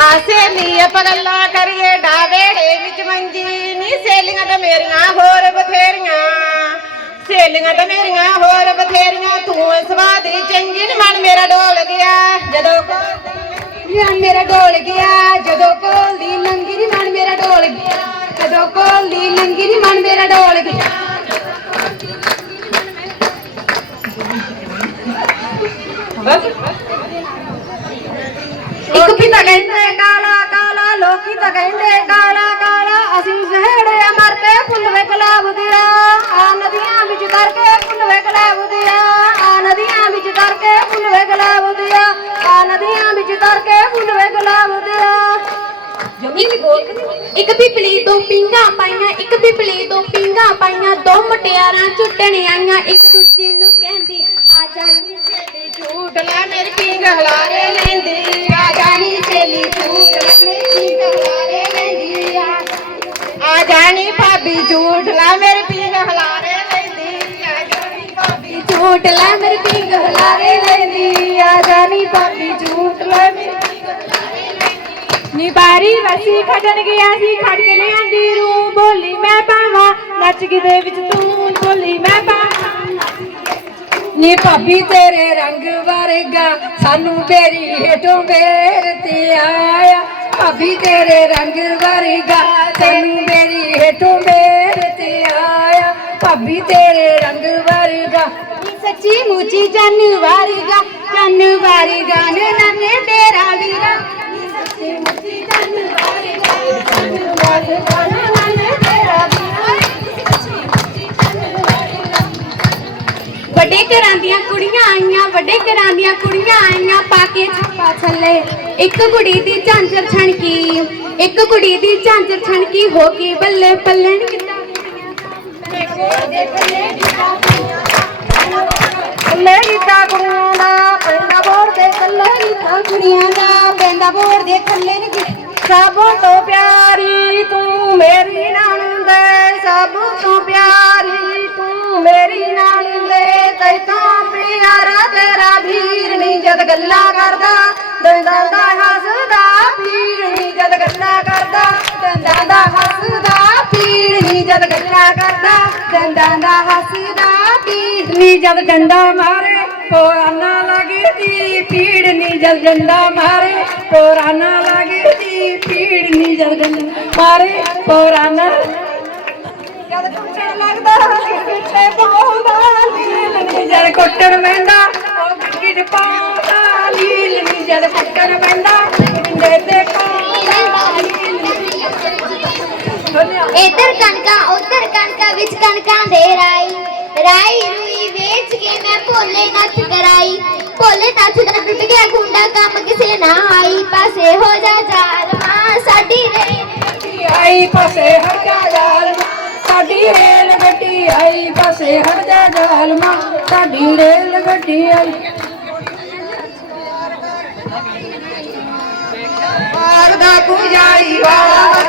ਆਸੇ ਨੀ ਪਗੱਲਾ ਕਰੀਏ, ਡਾਵੇੜੇ ਵਿੱਚ ਮੰਜੀ ਨੀ, ਸੇਲੀਆਂ ਤਾਂ ਮੇਰੀਆਂ ਹੋਰ ਬਥੇਰੀਆਂ। ਸੇਲੀਆਂ ਤਾਂ ਮੇਰੀਆਂ ਹੋਰ ਬਥੇਰੀਆਂ, ਤੂੰ ਸਵਾਦੀ ਚੰਗੀ ਨੀ ਮਨ ਮੇਰਾ ਡੋਲ ਗਿਆ। ਜਦੋਂ ਮਨ ਮੇਰਾ ਡੋਲ ਗਿਆ। ਜਦੋਂ ਕੋਲ ਦੀ ਕਹਿੰਦੇ ਕਾਲਾ ਕਾਲਾ, ਅਸੀਂ ਸਹੇੜੇ ਅਮਰ ਤੇ ਗੁਲਾਬ ਦਿਆ। ਆ ਨਦੀਆਂ ਵਿੱਚ ਕਰਕੇ ਫੁੱਲ ਗੁਲਾਬ ਦਿਆ। ਆ ਨਦੀਆਂ ਵਿੱਚ ਕਰਕੇ ਫੁੱਲ ਗੁਲਾਬ ਦਿਆ। ਆ ਨਦੀਆਂ ਵਿੱਚ ਕਰਕੇ ਫੁੱਲ ਵੇ ਗੁਲਾਬ ਦਿਆ ਇੱਕ ਪਿਪਲੀ, ਦੋ ਪਿੰਗਾ ਪਾਈਆਂ, ਇੱਕ ਪਿਪਲੀ ਤੋਂ ਪਿੰਗਾ ਪਾਈਆਂ, ਦੋ ਮਟਿਆਰਾਂ ਝੁੱਟਣ ਆਈਆਂ। ਇੱਕ ਦੂਜੀ ਨੂੰ ਕਹਿੰਦੀ, ਆ ਜਾਨੀ ਛੇਤੀ ਝੂਠ ਲੈ ਮੇਰੀ ਪੀਂਗ ਹਲਾਰੇ ਲੈਂਦੀ। ਜਾਣੀ ਭਾਬੀ ਝੂਠ, ਲੈ ਮੇਰੀ ਪੀਂਗ ਹਲਾਰੇ ਲੈਂਦੀ ਆ ਜਾਣੀ ਭਾਬੀ ਝੂਠ, ਲੈ ਮੇਰੀ ਪਿੰਗ ਹਲਾਰੇ ਲੈਂਦੀ ਆ ਜਾਨੀ ਭਾਬੀ ਝੂਠ, ਲੈ ਮੇਰੀ ਨੀ ਵਸੀ ਖੱਟਣ ਗਿਆ ਸੀ ਖੜ ਕੇ ਲਿਆਂਦੀ ਰੂ, ਬੋਲੀ ਮੈਂ ਪਾਵਾਂ ਨੱਚ ਗਿਦੇ ਵਿੱਚ ਤੂੰ, ਬੋਲੀ ਮੈਂ ਪਾਵਾਂ ਨੀ ਭਾਬੀ ਤੇਰੇ ਰੰਗ ਵਰਗਾ, ਸਾਨੂੰ ਤੇਰੀ ਹੇਠੋਂ ਮੇਰ ਤੇ ਆਇਆ। ਭਾਬੀ ਤੇਰੇ ਰੰਗ ਵਰਗਾ, ਤੈਨੂੰ ਮੇਰੀ ਹੇਠੋਂ ਮੇਰੇ ਤੇ ਆਇਆ। ਭਾਬੀ ਤੇਰੇ ਰੰਗ ਵਰਗਾ, ਨੀ ਸੱਚੀ ਮੁੱਚੀ ਜਨ ਵਰਗਾ ਜਨ ਵਰਗਾ ਨੇ ਨਨੇ ਤੇਰਾ ਵੀਰਾ। ਨੀ ਸੱਚੀ ਮੁੱਚੀ ਜਨ ਵਰਗਾ ਜਨ ਵਰਗਾ। ਵੱਡੇ ਘਰਾਂ ਦੀਆਂ ਕੁੜੀਆਂ ਆਈਆਂ, ਵੱਡੇ ਘਰਾਂ ਦੀਆਂ ਕੁੜੀਆਂ ਆਈਆਂ, ਪਾ ਕੇ ਛਾਪਾ ਥੱਲੇ। ਇੱਕ ਕੁੜੀ ਦੀ ਝਾਂਜਰ ਛਣਕੀ, ਇੱਕ ਕੁੜੀ ਦੀ ਝਾਂਜਰ ਛਣਕੀ ਹੋ ਗਈ ਬੱਲੇ ਬੱਲੇ ਨੀ ਕਿੱਦਾਂ ਕੁੜੀਆਂ ਦਾ। ਪੈਂਦਾ ਬੋਰ ਦੇ ਕੱਲੇ ਗੀਤਾ ਕੁੜੀਆਂ ਦਾ, ਪੈਂਦਾ ਬੋਰ ਦੇ ਕੱਲੇ ਨੀ ਸਭ ਤੋਂ ਪਿਆਰੀ ਤੂੰ ਮੇਰੀ ਨਣਦ ਸਭ ਤੋਂ ਪਿਆਰੀ ਤੂੰ ਮੇਰੀ ਤੈਥੋਂ ਪਿਆਰਾ ਤੇਰਾ ਵੀਰ ਨੀ ਜਦ ਗੱਲਾਂ ਕਰਦਾ, ਦੰਦਾਂ ਦਾ ਹੱਸਦਾ ਪੀਰ ਨੀ ਜਦ ਗੱਲਾਂ ਕਰਦਾ, ਦੰਦਾਂ ਦਾ ਹੱਸਦਾ ਪੀਰ ਨੀ ਜਦ ਗੱਲਾਂ ਕਰਦਾ, ਦੰਦਾਂ ਦਾ ਹੱਸਦਾ ਪੀੜ ਨੀ ਜਦ ਡੰਡਾ ਮਾਰੇ ਪੁਰਾਣਾ ਲੱਗਦੀ ਪੀੜ ਨੀ ਜਦ ਡੰਡਾ ਮਾਰੇ ਪੁਰਾਣਾ ਲੱਗਦੀ ਪੀੜ ਨੀ ਜਦ ਡੰਡਾ ਮਾਰੇ, ਪੋਰਾਨਾ। ਜਦ ਕੁੱਟਣ ਲੱਗਦਾ? ਕਿੱਥੇ ਪਾਉਂਦਾ ਜਦ ਕੁੱਟਣ ਪੈਂਦਾ ਉਹ ਗਿੱਟ ਪਾਉਂਦਾ ਲੀਲ ਨੀ ਜਦ ਕੁੱਟਣ ਪੈਂਦਾ ਡੰਡੇ ਤੇ ਪਾਉਂਦਾ ਲੀਲ ਨੀ ਇੱਧਰ ਕਣਕਾਂ ਉੱਧਰ ਕਣਕਾਂ ਵਿੱਚ ਕਣਕਾਂ ਦੇ ਰਾਈ ਰਾਈ ਰੂਈ ਵੇਚ ਕੇ ਮੈਂ ਭੋਲੇ ਨੱਥ ਕਰਾਈ। ਭੋਲੇ ਨੱਥ ਦਾ ਟੁੱਟ ਗਿਆ ਖੁੰਡਾ ਕੰਮ ਕਿਸੇ ਨਾ ਆਈ। ਪਾਸੇ ਹੋ ਜਾ ਜਾਲਮਾ ਸਾਡੀ ਰੇ ਗੱਡੀ ਆਈ ਪਾਸੇ ਹਟ ਜਾਲਮਾ। ਸਾਡੀ ਰੇਲ ਗੱਡੀ ਆਈ ਪਾਸੇ ਹਟ ਜਾ ਜਾਲਮਾ ਸਾਡੀ ਰੇਲ ਗੱਡੀ ਆਈ ਬਾਗ ਦਾ ਪੁਜਾਰੀ ਵਾਲਾ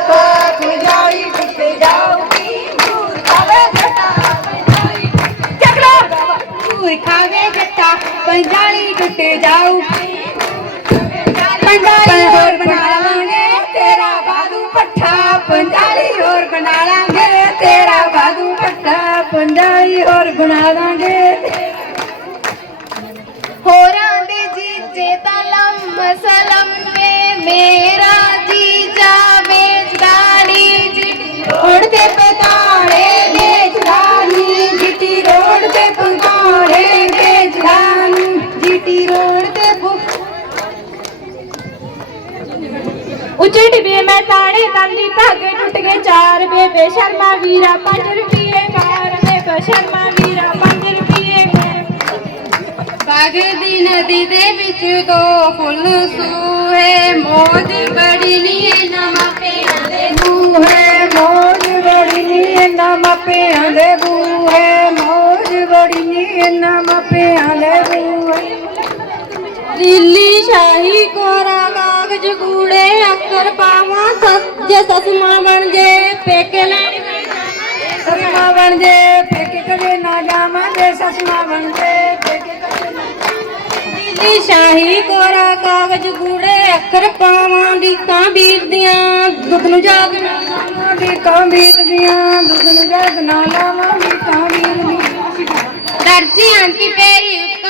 ਉੱਚੇ ਡਿਬੇ ਮੈਂ ਤਾਣੇ ਤਾਂਦੀ ਧਾਗੇ ਟੁੱਟ ਗਏ ਚਾਰ ਬੇਬੇ ਬੇਸ਼ਰਮਾ ਵੀਰਾ 5 ਰੁਪਏ ਕਾਰ ਬੇਬੇ ਸ਼ਰਮਾ ਵੀਰਾ 5 ਰੁਪਏ ਬਾਗ ਦੀ ਨਦੀ ਦੇ ਵਿੱਚ ਦੋ ਫੁੱਲ ਸੂਏ ਮੋਜ ਬੜੀ ਨੀ ਨਾ ਮਾਪਿਆਂ ਦੇ ਬੂਹੇ। ਮੋਜ ਬੜੀ ਨੀ ਨਾ ਮਾਪਿਆਂ ਦੇ ਬੂਹੇ, ਮੋਜ ਬੜੀ ਨੀ ਨਾ ਮਾਪਿਆਂ ਦੇ ਬੂਹੇ। ਦਿੱਲੀ ਸ਼ਾਹੀ ਕੋਰਾ ਕਾਗਜ ਗੂੜੇ ਅੱਖਰ ਪਾਵਾਂ ਸੱਸ ਜੇ ਸੱਸ ਬਣ ਜੇ, ਪੇਕੇ ਲੈਣ ਸੱਸ ਬਣ ਜੇ, ਪੇਕੇ ਕਦੇ ਨਾ ਜਾਵਾਂ ਜੇ ਸੱਸ ਬਣ ਜੇ, ਪੇਕੇ ਕਦੇ ਨਾ ਸ਼ਾਹੀ ਕੋਰਾ ਕਾਗਜ ਗੂੜੇ ਅੱਖਰ ਪਾਵਾਂ ਦੀ ਤਾਂ ਵੀਰ ਦੀਆਂ ਦੁੱਖ ਨੂੰ ਜਾਗ ਨਾ ਲਾਵਾਂ ਦੀ ਤਾਂ ਵੀਰ ਦੀਆਂ ਦੁੱਖ ਨੂੰ ਜਾਗ ਨਾ ਲਾਵਾਂ ਦੀ ਤਾਂ ਵੀਰ ਦੀਆਂ ਦਰਜੀ ਆਂਟੀ ਫੇਰੀ ਉੱਤੋਂ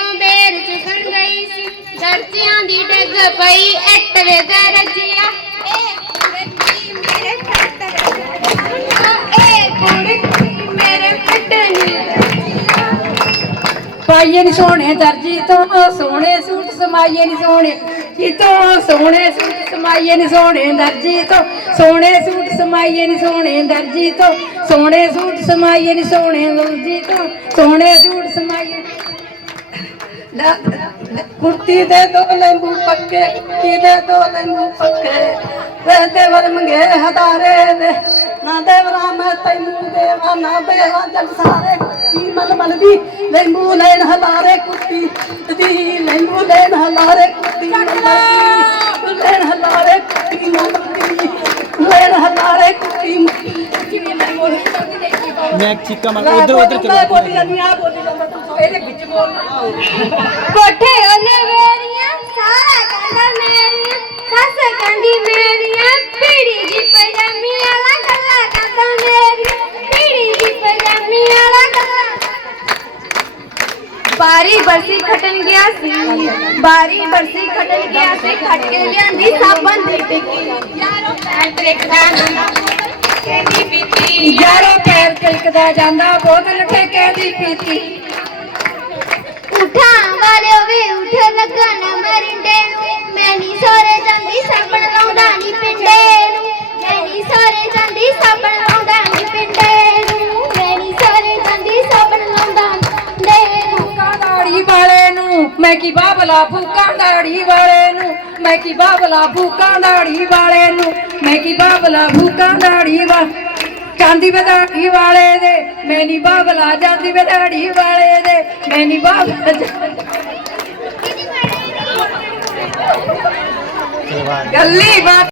ਸੀ ਦੀ ਡੱਗ ਪਈ ਇੱਟ ਵੇ ਦਰਜੀਆ। ਇਹ ਕੁੜੀ ਮੇਰੇ ਫੱਟ ਇਹ ਕੁੜੀ ਮੇਰੇ ਫੱਟ ਪਾਈਏ ਨੀ ਸੋਹਣੇ ਦਰਜੀ ਤੋਂ ਸੋਹਣੇ ਸੂਟ ਸਮਾਈਏ ਨੀ ਸੋਹਣੇ। ਜੀ ਤੋਂ ਸੋਹਣੇ ਸੂਟ ਸਮਾਈਏ ਨੀ ਸੋਹਣੇ ਦਰਜੀ ਤੋਂ ਸੋਹਣੇ ਸੂਟ ਸਮਾਈਏ ਨੀ ਸੋਹਣੇ ਦਰਜੀ ਤੋਂ ਸੋਹਣੇ ਸੂਟ ਸਮਾਈਏ ਨੀ ਸੋਹਣੇ ਦਰਜੀ ਤੋਂ ਸੋਹਣੇ ਸੂਟ ਸਮਾਈਏ ਲੈ- ਲੈ- ਕੁਰਤੀ ਦੇ ਦੋ ਲੈਂਬੂ ਪੱਕੇ ਕੁਰਤੀ ਦੇ ਦੋ ਲੈਂਬੂ ਪੱਕੇ। ਵੇ ਤੇ ਵਰ ਮੰਗੇ ਹਦਾਰੇ ਦੇ ਨਾ ਦੇਵਰਾ ਮੈਂ ਤੈਨੂੰ ਦੇਵਾ ਨਾ ਦੇਵਾ ਜਗ ਸਾਰੇ। ਕੀ ਮਲ ਮਲ ਦੀ ਲੈਂਬੂ ਲੈਣ ਹਲਾਰੇ ਕੁਰਤੀ ਦੀ ਲੈਂਬੂ ਲੈਣ ਹਲਾਰੇ ਕੁਰਤੀ ਮਲ ਮਲ ਲੈਣ ਹਲਾਰੇ ਕੁਰਤੀ ਮਲ ਮਲ ਲੈਣ ਹਲਾਰੇ ਕੁਰਤੀ ਮੈਂ ਚੀਕਾ ਮਾਰ ਉਧਰ ਉਧਰ ਚਲੋ ਬੋਲੀ ਜਾਂਦੀ ਆ ਬੋਲੀ ਇਹਦੇ ਵਿੱਚ ਬੋਲਣਾ ਕੋਠੇ ਉਹਨੇ ਵੇਰੀਆਂ ਸਾਰਾ ਕਹਿੰਦਾ ਮੇਰੀਆਂ ਸੱਸ ਕਹਿੰਦੀ ਮੇਰੀਆਂ ਪੀੜੀ ਦੀ ਪਜਾਮੀ ਵਾਲਾ ਗੱਲਾਂ ਕਰਦਾ ਮੇਰੀਆਂ ਪੀੜੀ ਦੀ ਪਜਾਮੀ ਵਾਲਾ ਗੱਲਾਂ ਬਾਰੀ ਬਰਸੀ ਖਟਣ ਗਿਆ ਸੀ ਬਾਰੀ ਬਰਸੀ ਖਟਣ ਗਿਆ ਸੀ ਖਟ ਕੇ ਲਿਆਂਦੀ ਸਾਬਣ ਦੀ ਟਿੱਕੀ। ਯਾਰੋ ਪੈਰ ਤ੍ਰਿਕਦਾ ਨਾ ਕਹਿੰਦੀ ਪੀਤੀ। ਯਾਰੋ ਪੈਰ ਤਿਲਕਦਾ ਜਾਂਦਾ ਬੋਤਲ ਠੇਕੇ ਦੀ ਪੀਤੀ। ਉਠਾਂ ਵਾਲਿਓ ਵੇ ਉਠ ਲੱਗਣ ਮਰਿੰਡੇ ਨੂੰ। ਮੈਂ ਨੀ ਸੋਰੇ ਜਾਂਦੀ ਸਾਬਣ ਲਾਉਂਦਾ ਨੀ ਪਿੰਡੇ ਨੂੰ। ਮੈਂ ਨੀ ਸੋਰੇ ਜਾਂਦੀ ਸਾਬਣ ਲਾਉਂਦਾ ਨੀ ਪਿੰਡੇ ਨੂੰ। ਮੈਂ ਨੀ ਸੋਰੇ ਜਾਂਦੀ ਸਾਬਣ ਲਾਉਂਦਾ ਪਿੰਡੇ ਨੂੰ। ਫੂਕਾਂ ਦਾੜੀ ਵਾਲੇ ਨੂੰ। ਮੈਂ ਕੀ ਬਾਬਲਾ ਫੂਕਾਂ ਦਾੜੀ ਵਾਲੇ ਨੂੰ। ਮੈਂ ਕੀ ਬਾਬਲਾ ਫੂਕਾਂ ਦਾੜੀ ਵਾਲੇ ਨੂੰ। ਮੈਂ ਕੀ ਬਾਬਲਾ ਫੂਕਾਂ ਚਾਂਦੀ ਬਦਾੜੀ ਵਾਲੇ ਦੇ ਮੈਂ ਨੀ ਬਾਬਲਾ ਜਾਂਦੀ ਬਦਾੜੀ ਵਾਲੇ ਦੇ ਮੈਂ ਨੀ ਬਾਬਲਾ ਗੱਲੀ ਬਾਤ